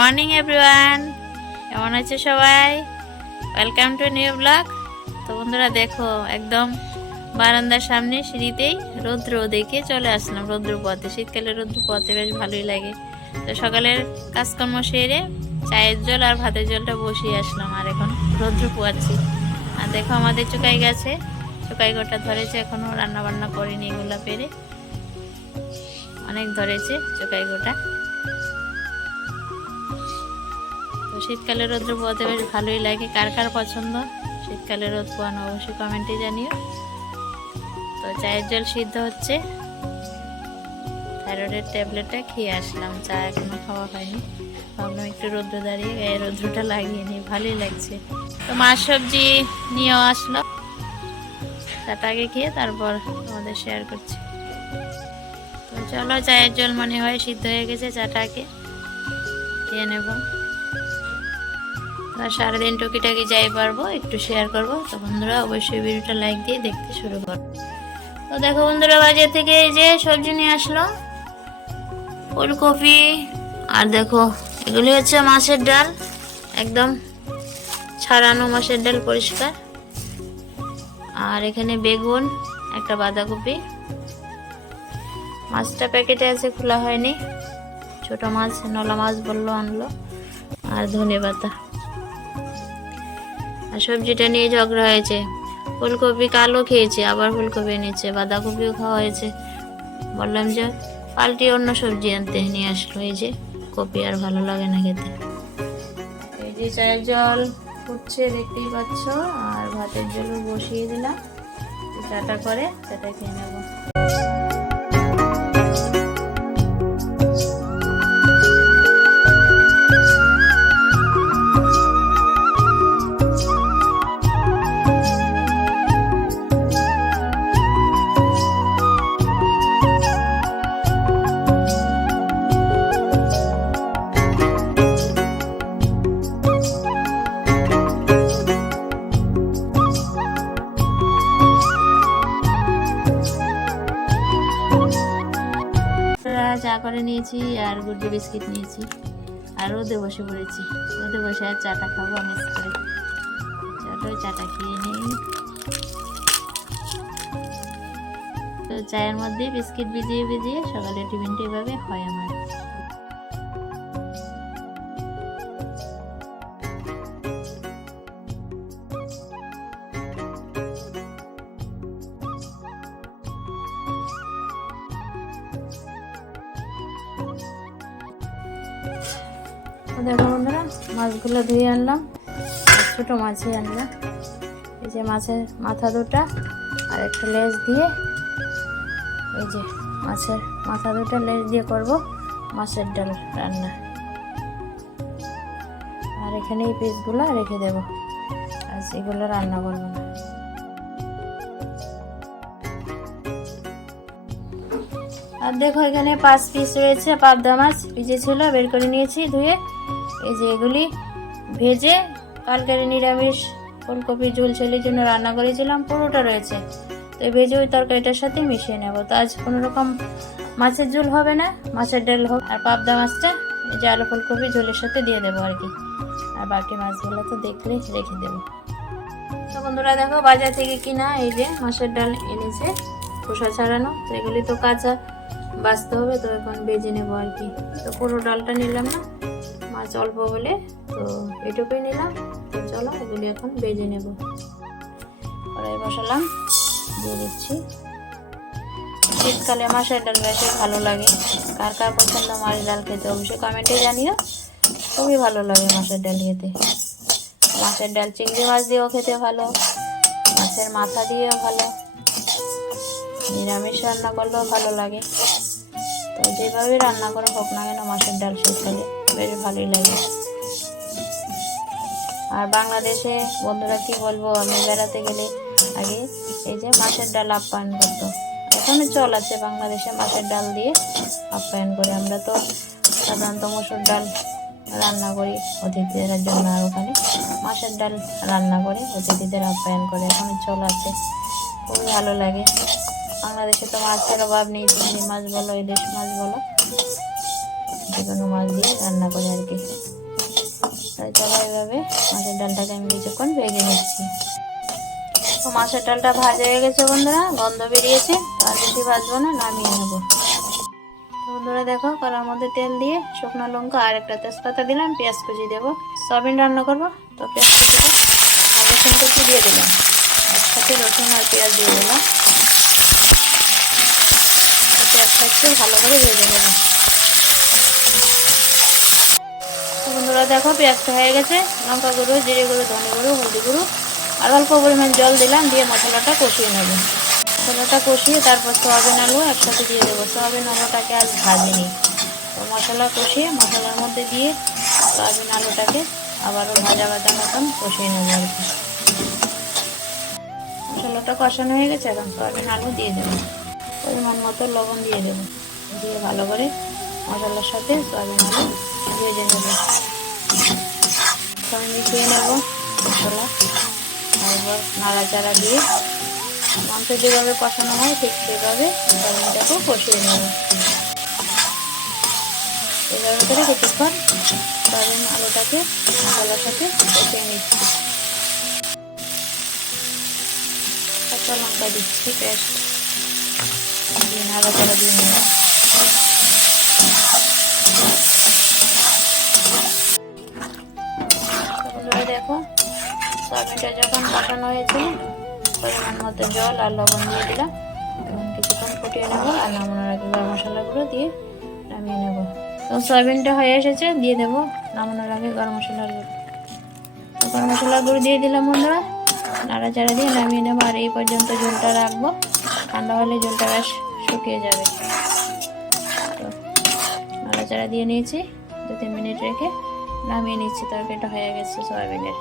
Morning, everyone. কেমন আছে সবাই? ওয়েলকাম টু নিউ ব্লগ তো বন্ধুরা, দেখো, একদম বারান্দার সামনে সিঁড়িতেই রৌদ্র দেখে চলে আসলাম রৌদ্র পথে শীতকালে রৌদ্র পথে বেশ ভালোই লাগে। তো সকালের কাজকর্ম সেরে চায়ের জল আর ভাতের জলটা বসিয়ে আসলাম আর এখন রৌদ্র পোয়াচ্ছি। আর দেখো, আমাদের চুকাই গেছে। চুকাই গোটা ধরেছে এখনও রান্না বান্না করিনি এগুলা পেরে। অনেক ধরেছে চুকাই গোটা শীতকালে রোদ্র পোয়াতে বেশ ভালোই লাগে। কার কার পছন্দ? শীতকালে রোদ পোয়ানো অবশ্যই কমেন্টে জানিও। তো চায়ের জল সিদ্ধ হচ্ছে। থাইরয়েডের ট্যাবলেটটা খেয়ে আসলাম। চা এখনও খাওয়া হয়নি। ভাবলাম একটু রৌদ্র দাঁড়িয়ে গায়ে রৌদ্রটা লাগিয়ে নিই। ভালোই লাগছে। তো মাছ সবজি নিয়েও আসলো। চাটা আগে খেয়ে তারপর তোমাদের শেয়ার করছি। তো চলো চায়ের জল মনে হয় সিদ্ধ হয়ে গেছে। চাটাকে খেয়ে নেব। আর সারাদিন টুকিটাকি যাই পারব, একটু শেয়ার করব। তো বন্ধুরা, অবশ্যই ভিডিওটা লাইক দিয়ে দেখতে শুরু করো। তো দেখো বন্ধুরা, বাজার থেকে এই যে সবজি নিয়ে আসলো। ফুলকপি, আর দেখো, এগুলি হচ্ছে মাছের ডাল। একদম ছাড়ানো মাছের ডাল পরিষ্কার। আর এখানে বেগুন, একটা বাঁধাকপি। মাছটা প্যাকেটে আছে, খোলা হয়নি। ছোট মাছ, নলা মাছ বলল, আনলো। আর ধনে পাতা। আর সবজিটা নিয়ে ঝগড়া হয়েছে। ফুলকপি কালো খেয়েছে, আবার ফুলকপি এনেছে, বাঁধাকপিও খাওয়া হয়েছে। বললাম, যে, পাল্টি অন্য সবজি আনতে নিয়ে আসলো, এই যে, কপি আর ভালো লাগে না খেতে। এই যে চায়ের জল ফুটছে, দেখতেই পাচ্ছ, আর ভাতের জলও বসিয়ে দিলাম। চাটা করে, চাটা খেয়ে নেব। আর গুড্ডি বিস্কিট নিয়েছি। আর রোদে বসে পড়েছি। রোদে বসে আর চাটা খাব আমি করে চলো চাটা খেয়ে নিই। তো চায়ের মধ্যে বিস্কিট ভিজিয়ে ভিজিয়ে সকালে টিফিনটা এভাবে হয় আমার। দেখো বন্ধুরা, মাছগুলো ধুয়ে আনলাম, ছোটো মাছই আনলাম। এই যে মাছের মাথা দুটা আর একটা লেজ দিয়ে এই যে মাছের মাথা দুটা লেজ দিয়ে করব মাছের ডাল রান্না। আর এখানে এই পিসগুলো রেখে দেবো। আর এগুলো রান্না করব না। দেখো এখানে পাঁচ পিস রয়েছে পাবদা মাছ। ভিজে ছিল, বের করে নিয়েছি ধুয়ে। এই যে এগুলি ভেজে কালকের নিরামিষ ফুলকপির ঝোল ছেলের জন্য রান্না করেছিলাম, পুরোটা রয়েছে। তো ভেজে ওই তরকারিটার সাথে মিশিয়ে নেব। তো আজ কোনো রকম মাছের ঝোল হবে না, মাছের ডাল হোক আর পাবদা মাছটা, এই যে আলু ফুলকপি ঝোলের সাথে দিয়ে দেবো আর কি। আর বাকি মাছগুলো তো দেখলে রেখে দেবো। তো বন্ধুরা দেখো, বাজার থেকে কিনা এই যে মাছের ডাল এনেছে, খোসা ছাড়ানো। তো এগুলি তো কাঁচা বাঁচতে হবে, তো এখন বেজে নেব আর কি। তো পুরো ডালটা নিলাম না, মাছ অল্প বলে, তো এটুকুই নিলাম। তো চলো, এগুলি এখন বেজে নেব। কড়াই বসালাম, দিয়ে দিচ্ছি। শীতকালে মাছের ডাল বেশি ভালো লাগে। কার কার পছন্দ মাছের ডাল খেতে অবশ্যই কমেন্টে জানিও। খুবই ভালো লাগে মাছের ডাল খেতে। মাছের ডাল চিংড়ি মাছ দিয়েও খেতে ভালো, মাছের মাথা দিয়েও ভালো, নিরামিষ রান্না করলেও ভালো লাগে। তো যেভাবে রান্না করে হোক না কেন, মাছের ডাল শীতকালে বেশ ভালোই লাগে। আর বাংলাদেশে বন্ধুরা কি বলব, আমি বেড়াতে গেলে আগে এই যে মাছের ডাল আপ্যায়ন করতো। এখনও চল আছে বাংলাদেশে মাছের ডাল দিয়ে আপ্যায়ন করে। আমরা তো সাধারণত মসুর ডাল রান্না করি, অতিথিদের জন্য আর ওখানে মাছের ডাল রান্না করে অতিথিদের আপ্যায়ন করে। এখনও চল আছে, খুবই ভালো লাগে। বাংলাদেশে তো মাছের অভাব নেই চিংড়ি মাছ বলো, ইলিশ মাছ বলো। যে কোনো মাছ দিয়ে রান্না করে আর কি। তাই চলো এভাবে মাছের ডালটাকে আমি কিছুক্ষণ ভেজে নিচ্ছি। তো মাছের ডালটা ভাজা হয়ে গেছে বন্ধুরা, গন্ধ বেরিয়েছে, আর বেশি ভাজবো না, নামিয়ে নেব। বন্ধুরা দেখো, কড়ার মধ্যে তেল দিয়ে শুকনো লঙ্কা আর একটা তেজপাতা দিলাম, পেঁয়াজ কুচি দেবো। সয়াবিন রান্না করব, তো পেঁয়াজ কুচিটা আর রসুন কুচি দিয়ে দিলাম। একসাথে রসুন আর পেঁয়াজ দিয়ে দিলাম। একটু ভালো করে ভেজে নেব। তো বন্ধুরা দেখো, পেঁয়াজটা হয়ে গেছে, লঙ্কা গুঁড়ো, জিরে গুঁড়ো, ধনে গুঁড়ো, হলদি গুঁড়ো, আর অল্প পরিমাণ জল দিলাম, দিয়ে মশলাটা কষিয়ে নেব। মশলাটা কষিয়ে তারপর সয়াবিন আলু একসাথে দিয়ে দেবো। সয়াবিন আলুটাকে আজ ভাজিনি। তো মশলা কষিয়ে মশলার মধ্যে দিয়ে সয়াবিন আলুটাকে আবারও ভাজা ভাজা মতন কষিয়ে নেব আর কি। মশলাটা কষানো হয়ে গেছে, এখন সয়াবিন আলু দিয়ে দেবো। পরিমাণ মতো লবণ দিয়ে দেবো। দিয়ে ভালো করে মশলার সাথে সয়াবিন আলু ভেজে নেব। সব মিশিয়ে নেব মশলা। তারপর নাড়াচাড়া দিয়ে মাংস যেভাবে কষানো হয় ঠিক সেভাবে সয়াবিনটাকেও কষিয়ে নেব। এভাবে করে কিছুক্ষণ সয়াবিন আলুটাকে মশলার সাথে কষিয়ে নিচ্ছি। কাঁচা লঙ্কা দিচ্ছি, পেস্ট। দিয়ে নাড়াচাড়া দিয়ে নেব দেখো, সয়াবিনটা যখন হয়েছিল পরিমাণ মতো জল আর লবণ দিয়ে দিলাম। ফুটিয়ে আর গরম মশলাগুলো দিয়ে নামিয়ে তো হয়ে এসেছে, দিয়ে দেবো নামানোর গরম গুঁড়ো। গরম গুঁড়ো দিয়ে দিলাম বন্ধুরা। নাড়াচাড়া দিয়ে নামিয়ে নেব। আর এই পর্যন্ত ঝোলটা রাখব। ঠান্ডা হলে ঝোলটা বেশ শুকিয়ে যাবে। তো নাড়াচাড়া দিয়ে নিয়েছি, দু তিন মিনিট রেখে নামিয়ে নিচ্ছি। তরকারিটা হয়ে গেছে সয়াবিনের।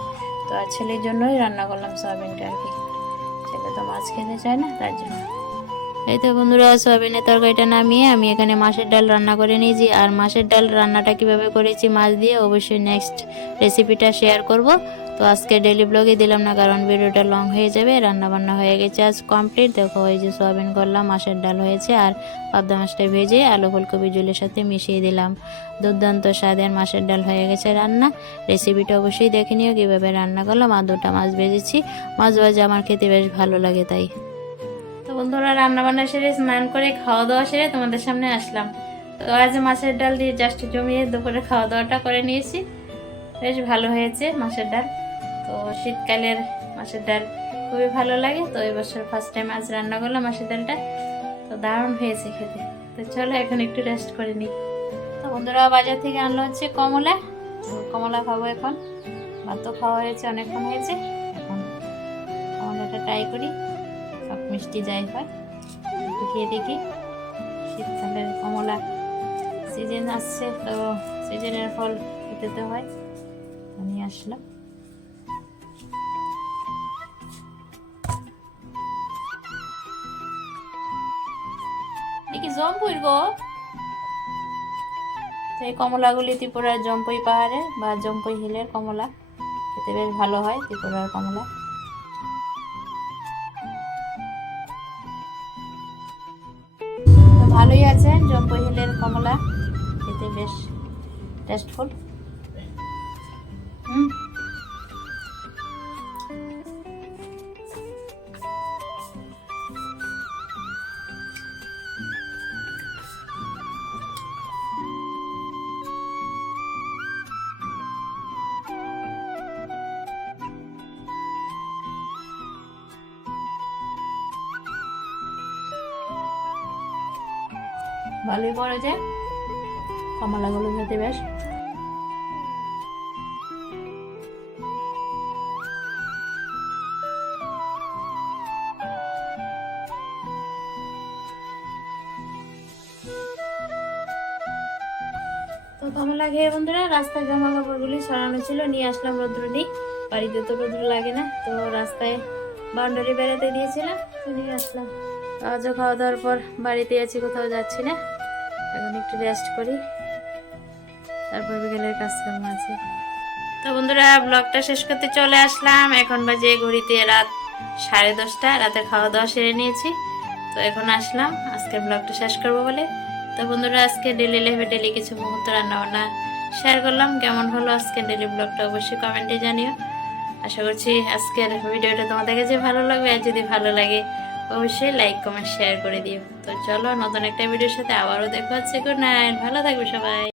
তো আর ছেলের জন্যই রান্না করলাম সয়াবিনটা আর কি। ছেলে তো মাছ খেতে চায় না, তার জন্য। এই তো বন্ধুরা, সয়াবিনের তরকারিটা নামিয়ে আমি এখানে মাছের ডাল রান্না করে নিয়েছি। আর মাছের ডাল রান্নাটা কীভাবে করেছি মাছ দিয়ে, অবশ্যই নেক্সট রেসিপিটা শেয়ার করব। তো আজকে ডেলি ব্লগে দিলাম না, কারণ ভিডিওটা লং হয়ে যাবে রান্না বান্না হয়ে গেছে আজ কমপ্লিট দেখো এই যে সোয়াবিন করলাম, মাছের ডাল হয়েছে, আর পাবদা মাছটা ভেজে আলু ফুলকপি জলের সাথে মিশিয়ে দিলাম। দুর্দান্ত স্বাদের মাছের ডাল হয়ে গেছে রান্না। রেসিপিটা অবশ্যই দেখে নিও, কীভাবে রান্না করলাম, আর দুটা মাছ ভেজেছি। মাছ ভাজা আমার খেতে বেশ ভালো লাগে তাই। তো বন্ধুরা রান্না বান্না সেরে স্নান করে খাওয়া দাওয়া সেরে তোমাদের সামনে আসলাম। তো আজ মাছের ডাল দিয়ে জাস্ট জমিয়ে দুপুরে খাওয়া দাওয়াটা করে নিয়েছি। বেশ ভালো হয়েছে মাছের ডাল। তো শীতকালের মাছের ডাল খুবই ভালো লাগে। তো এই বছর ফার্স্ট টাইম আজ রান্না করলাম মাছের ডালটা। তো দারুণ হয়েছে খেতে। তো চলো এখন একটু রেস্ট করে নিই। তো বন্ধুরা, বাজার থেকে আনলো হচ্ছে কমলা। কমলা খাব এখন। ভাত তো খাওয়া হয়েছে, অনেকক্ষণ হয়েছে। এখন কমলাটা ট্রাই করি। সব মিষ্টি যাই হয়। খেয়ে দেখি। শীতকালের কমলা সিজন আসছে, তো সিজনের ফল খেতে তো হয়। নিয়ে আসলাম। দেখি জম্পুর গো। এই কমলাগুলি ত্রিপুরার জম্পুই পাহাড়ে বা জম্পুই হিলের কমলা। খেতে বেশ ভালো হয় ত্রিপুরার কমলা। ভালোই আছে জম্পুই হিলের কমলা। খেতে বেশ টেস্টফুল হুম। ভালোই পড়েছে কমলাগুলো খেতে বেশ। কমলা খেয়ে বন্ধুরা, রাস্তায় জামা কাপড়গুলি সরানো ছিল, নিয়ে আসলাম রৌদ্র দিই বাড়িতে তো রৌদ্র লাগে না, তো রাস্তায় বাউন্ডারি বেড়াতে দিয়েছিলাম নিয়ে আসলাম। আজও খাওয়া দাওয়ার পর বাড়িতে আছি, কোথাও যাচ্ছি না। এখন একটু রেস্ট করি। তারপর বিকেলের কাজকর্ম আছে। তো বন্ধুরা ব্লগটা শেষ করতে চলে আসলাম। এখন বাজে ঘড়িতে রাত সাড়ে দশটা। রাতে খাওয়া দাওয়া সেরে নিয়েছি। তো এখন আসলাম। আজকের ব্লগটা শেষ করব বলে। তো বন্ধুরা, আজকে ডেলি লাইফে ডেলি কিছু মুহূর্ত রান্না বান্না শেয়ার করলাম। কেমন হলো আজকে ডেলি ব্লগটা অবশ্যই কমেন্টে জানিও। আশা করছি আজকের ভিডিওটা তোমাদের কাছে ভালো লাগবে। আর যদি ভালো লাগে অবশ্যই লাইক কমেন্ট শেয়ার করে দিও। তো চলো নতুন একটা ভিডিওর সাথে আবারও দেখা হচ্ছে। গুড নাইট ভালো থাকবে সবাই।